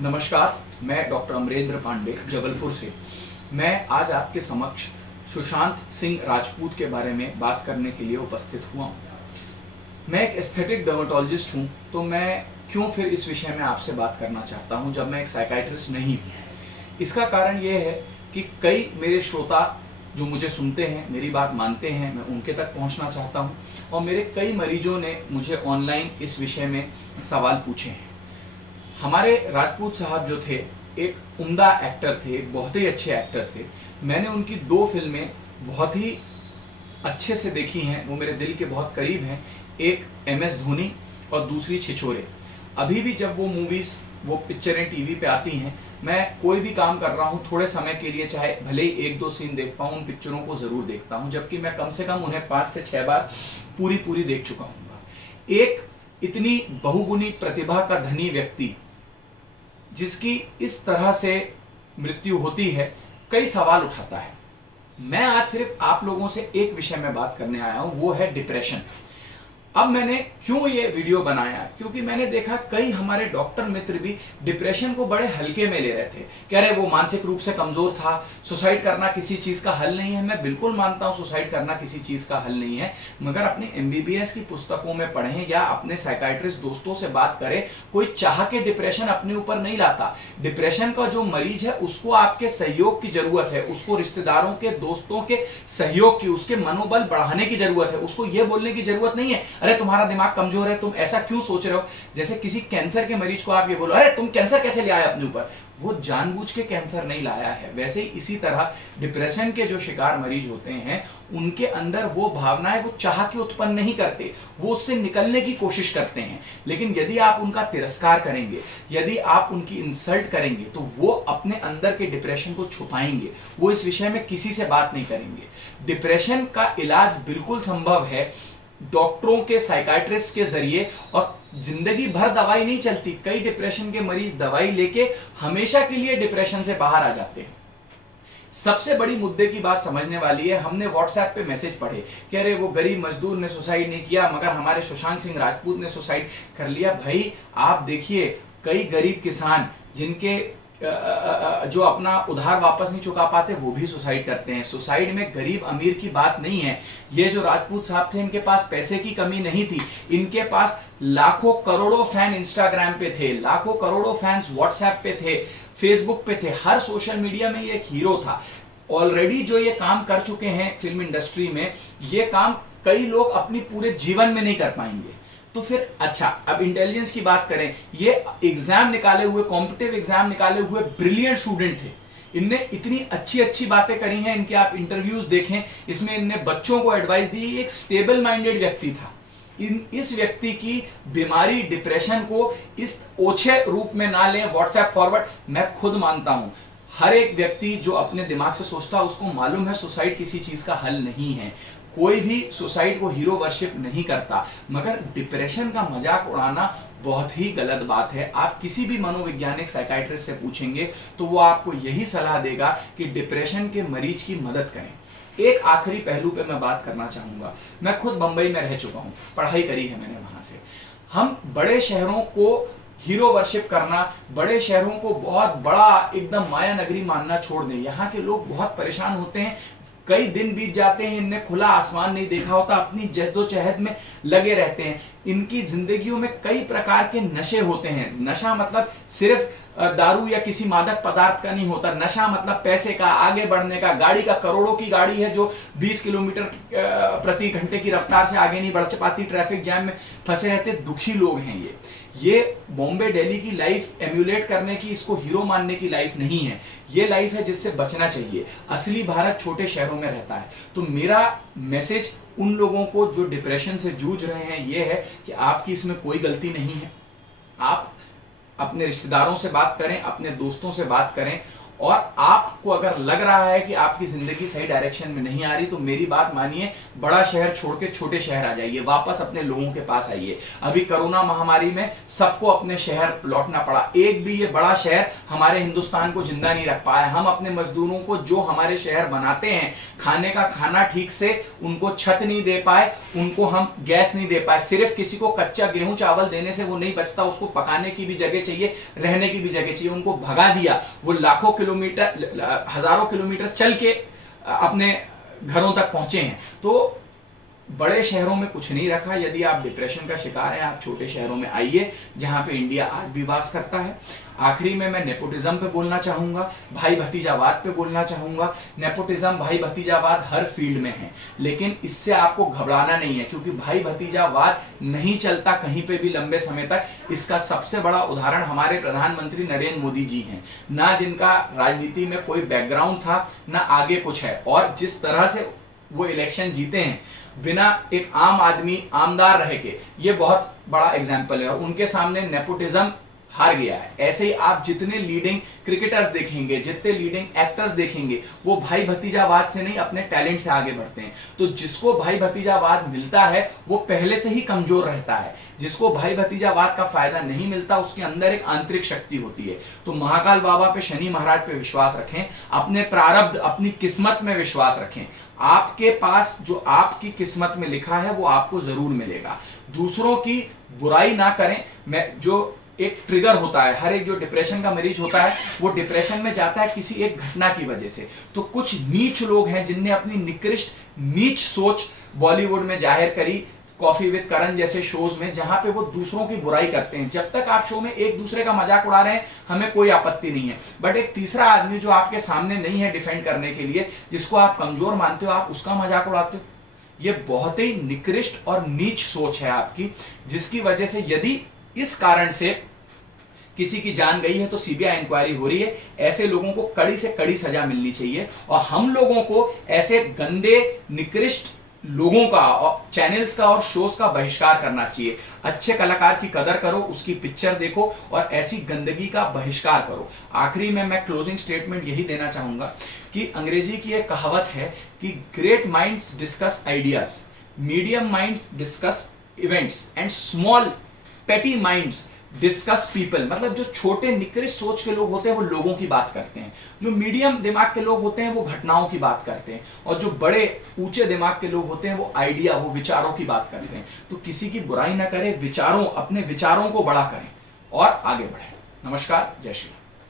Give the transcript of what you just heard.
नमस्कार, मैं डॉक्टर अमरेंद्र पांडे जबलपुर से। मैं आज आपके समक्ष सुशांत सिंह राजपूत के बारे में बात करने के लिए उपस्थित हुआ हूँ। मैं एक एस्थेटिक डर्मेटोलॉजिस्ट हूँ, तो मैं क्यों फिर इस विषय में आपसे बात करना चाहता हूँ जब मैं एक साइकाइट्रिस्ट नहीं हूँ। इसका कारण ये है कि कई मेरे श्रोता जो मुझे सुनते हैं, मेरी बात मानते हैं, मैं उनके तक पहुँचना चाहता हूँ और मेरे कई मरीजों ने मुझे ऑनलाइन इस विषय में सवाल पूछे हैं। हमारे राजपूत साहब जो थे, एक उम्दा एक्टर थे, बहुत ही अच्छे एक्टर थे। मैंने उनकी 2 फिल्में बहुत ही अच्छे से देखी हैं, वो मेरे दिल के बहुत करीब हैं। एक MS धोनी और दूसरी छिछोरे। अभी भी जब वो मूवीज़, वो पिक्चरें टीवी पे आती हैं, मैं कोई भी काम कर रहा हूँ, थोड़े समय के लिए चाहे भले ही 1-2 सीन देख पाऊँ, उन पिक्चरों को ज़रूर देखता हूँ, जबकि मैं कम से कम उन्हें 5 से 6 बार पूरी देख चुका हूँ। एक इतनी बहुगुनी प्रतिभा का धनी व्यक्ति जिसकी इस तरह से मृत्यु होती है, कई सवाल उठाता है। मैं आज सिर्फ आप लोगों से एक विषय में बात करने आया हूं, वो है डिप्रेशन। अब मैंने क्यों ये वीडियो बनाया, क्योंकि मैंने देखा कई हमारे डॉक्टर मित्र भी डिप्रेशन को बड़े हल्के में ले रहे थे। कह रहे वो मानसिक रूप से कमजोर था, सुसाइड करना किसी चीज का हल नहीं है। मैं बिल्कुल मानता हूं सुसाइड करना किसी चीज का हल नहीं है, मगर अपने MBBS की पुस्तकों में पढ़ें या अपने साइकाइट्रिस्ट दोस्तों से बात करें। कोई चाह के डिप्रेशन अपने ऊपर नहीं लाता। डिप्रेशन का जो मरीज है उसको आपके सहयोग की जरूरत है, उसको रिश्तेदारों के, दोस्तों के सहयोग की, उसके मनोबल बढ़ाने की जरूरत है। उसको यह बोलने की जरूरत नहीं है अरे तुम्हारा दिमाग कमजोर है, तुम ऐसा क्यों सोच रहे हो। जैसे किसी कैंसर के मरीज को आप ये बोलो अरे तुम कैंसर कैसे ले आए अपने ऊपर, वो जानबूझ के कैंसर नहीं लाया है। वैसे ही इसी तरह डिप्रेशन के जो शिकार मरीज होते हैं, उनके अंदर वो भावनाएं वो चाह के उत्पन्न नहीं करते, वो उससे निकलने की कोशिश करते हैं। लेकिन यदि आप उनका तिरस्कार करेंगे, यदि आप उनकी इंसल्ट करेंगे, तो वो अपने अंदर के डिप्रेशन को छुपाएंगे, वो इस विषय में किसी से बात नहीं करेंगे। डिप्रेशन का इलाज बिल्कुल संभव है डॉक्टरों के, साइकाइट्रिस्ट के जरिए, और जिंदगी भर दवाई नहीं चलती। कई डिप्रेशन के मरीज दवाई लेके हमेशा के लिए डिप्रेशन से बाहर आ जाते हैं। सबसे बड़ी मुद्दे की बात समझने वाली है, हमने व्हाट्सएप पे मैसेज पढ़े, कह रहे वो गरीब मजदूर ने सुसाइड नहीं किया मगर हमारे सुशांत सिंह राजपूत ने सुसाइड कर लिया। भाई आप देखिए, कई गरीब किसान जिनके जो अपना उधार वापस नहीं चुका पाते, वो भी सुसाइड करते हैं। सुसाइड में गरीब अमीर की बात नहीं है। ये जो राजपूत साहब थे, इनके पास पैसे की कमी नहीं थी, इनके पास लाखों करोड़ों फैन इंस्टाग्राम पे थे, लाखों करोड़ों फैंस व्हाट्सएप पे थे, फेसबुक पे थे, हर सोशल मीडिया में ये एक हीरो था। ऑलरेडी जो ये काम कर चुके हैं फिल्म इंडस्ट्री में, ये काम कई लोग अपनी पूरे जीवन में नहीं कर पाएंगे। तो फिर अच्छा, अब इंटेलिजेंस की बात करें, ये एग्जाम निकाले हुए, कॉम्पिटिटिव एग्जाम निकाले हुए ब्रिलियंट स्टूडेंट थे। इनने इतनी अच्छी बातें करी हैं, इनके आप इंटरव्यूज देखें, इसमें इनने बच्चों को एडवाइस दी। एक स्टेबल माइंडेड व्यक्ति था। इस व्यक्ति की बीमारी डिप्रेशन को इस ओछे रूप में ना लें, व्हाट्सएप फॉरवर्ड। मैं खुद मानता हूं, हर एक व्यक्ति जो अपने दिमाग से सोचता है उसको मालूम है सुसाइड किसी चीज का हल नहीं है। कोई भी सुसाइड को हीरो वर्शिप नहीं करता, मगर डिप्रेशन का मजाक उड़ाना बहुत ही गलत बात है। आप किसी भी मनोवैज्ञानिक साइकाइट्रिस्ट से पूछेंगे तो वो आपको यही सलाह देगा कि डिप्रेशन के मरीज की मदद करें। एक आखिरी पहलू पे मैं बात करना चाहूंगा। मैं खुद बंबई में रह चुका हूं, पढ़ाई करी है मैंने वहां से। हम बड़े शहरों को हीरो वर्शिप करना, बड़े शहरों को बहुत बड़ा एकदम माया नगरी मानना छोड़ दें। यहाँ के लोग बहुत परेशान होते हैं, कई दिन बीत जाते हैं, इनने खुला आसमान नहीं देखा होता, अपनी जद्दोजहद में लगे रहते हैं। इनकी जिंदगियों में कई प्रकार के नशे होते हैं। नशा मतलब सिर्फ दारू या किसी मादक पदार्थ का नहीं होता। नशा मतलब पैसे का, आगे बढ़ने का, गाड़ी का, करोड़ों की गाड़ी है जो 20 किलोमीटर प्रति घंटे की रफ्तार से आगे नहीं बढ़ पाती, ट्रैफिक जैम में फंसे रहते दुखी लोग हैं। ये बॉम्बे दिल्ली की लाइफ एम्यूलेट करने की, इसको हीरो मानने की लाइफ नहीं है। ये लाइफ है जिससे बचना चाहिए। असली भारत छोटे शहरों में रहता है। तो मेरा मैसेज उन लोगों को जो डिप्रेशन से जूझ रहे हैं ये है कि आपकी इसमें कोई गलती नहीं है। आप अपने रिश्तेदारों से बात करें, अपने दोस्तों से बात करें, और आप आपको अगर लग रहा है कि आपकी जिंदगी सही डायरेक्शन में नहीं आ रही, तो मेरी बात मानिए, बड़ा शहर छोड़ के छोटे शहर आ जाइए, वापस अपने लोगों के पास आइए। अभी कोरोना महामारी में सबको अपने शहर लौटना पड़ा, एक भी ये बड़ा शहर हमारे हिंदुस्तान को जिंदा नहीं रख पाया। हम अपने मजदूरों को जो हमारे शहर बनाते हैं, खाने का खाना ठीक से उनको छत नहीं दे पाए, उनको हम गैस नहीं दे पाए। सिर्फ किसी को कच्चा गेहूं चावल देने से वो नहीं बचता, उसको पकाने की भी जगह चाहिए, रहने की भी जगह चाहिए। उनको भगा दिया, वो लाखों किलोमीटर, हजारों किलोमीटर चल के अपने घरों तक पहुंचे हैं। तो बड़े शहरों में कुछ नहीं रखा। यदि आप डिप्रेशन का शिकार हैं, आप छोटे शहरों में आइए, जहां पे इंडिया आज भी वास करता है। आखिरी में मैं नेपोटिज्म पे बोलना चाहूंगा, भाई भतीजावाद पे बोलना चाहूंगा। नेपोटिज्म, भाई भतीजावाद हर फील्ड में है, लेकिन इससे आपको घबराना नहीं है, क्योंकि भाई भतीजावाद नहीं चलता कहीं पे भी लंबे समय तक। इसका सबसे बड़ा उदाहरण हमारे प्रधानमंत्री नरेंद्र मोदी जी हैं, ना जिनका राजनीति में कोई बैकग्राउंड था, ना आगे कुछ है, और जिस तरह से वो इलेक्शन जीते हैं बिना एक आम आदमी आमदार रह के, ये बहुत बड़ा एग्जाम्पल है। और उनके सामने नेपोटिज्म हार गया है। ऐसे ही आप जितने लीडिंग क्रिकेटर्स देखेंगे, जितने लीडिंग एक्टर्स देखेंगे, वो भाई भतीजावाद से नहीं, अपने टैलेंट से आगे बढ़ते हैं। तो जिसको भाई भतीजावाद मिलता है वो पहले से ही कमजोर रहता है। जिसको भाई भतीजावाद का फायदा नहीं मिलता, उसके अंदर एक आंतरिक शक्ति होती है। तो महाकाल बाबा पे, शनि महाराज पे विश्वास रखें, अपने प्रारब्ध, अपनी किस्मत में विश्वास रखें। आपके पास जो आपकी किस्मत में लिखा है वो आपको जरूर मिलेगा। दूसरों की बुराई ना करें। मैं जो एक ट्रिगर होता है, हर एक जो डिप्रेशन का मरीज होता है वो डिप्रेशन में जाता है किसी एक घटना की वजह से। तो कुछ नीच लोग हैं जिनने अपनी निकृष्ट नीच सोच बॉलीवुड में जाहिर करी, कॉफी विद करण जैसे शोज में, जहां पे वो दूसरों की बुराई करते हैं। जब तक आप शो में एक दूसरे का मजाक उड़ा रहे हैं, हमें कोई आपत्ति नहीं है, बट एक तीसरा आदमी जो आपके सामने नहीं है डिफेंड करने के लिए, जिसको आप कमजोर मानते हो, आप उसका मजाक उड़ाते हो। ये बहुत ही निकृष्ट और नीच सोच है आपकी, जिसकी वजह से यदि इस कारण से किसी की जान गई है तो सीबीआई इंक्वायरी हो रही है। ऐसे लोगों को कड़ी से कड़ी सजा मिलनी चाहिए, और हम लोगों को ऐसे गंदे निकृष्ट लोगों का और चैनल्स का और शोज का बहिष्कार करना चाहिए। अच्छे कलाकार की कदर करो, उसकी पिक्चर देखो, और ऐसी गंदगी का बहिष्कार करो। आखिरी में मैं क्लोजिंग स्टेटमेंट यही देना चाहूंगा कि अंग्रेजी की एक कहावत है कि great minds discuss ideas, medium minds discuss events, and small पेटी माइंड्स डिस्कस पीपल। मतलब जो छोटे निकृष्ट सोच के लोग होते हैं वो लोगों की बात करते हैं, जो मीडियम दिमाग के लोग होते हैं वो घटनाओं की बात करते हैं, और जो बड़े ऊंचे दिमाग के लोग होते हैं वो आइडिया, वो विचारों की बात करते हैं। तो किसी की बुराई ना करें, विचारों, अपने विचारों को बड़ा करें और आगे बढ़ें। नमस्कार, जय श्री राम।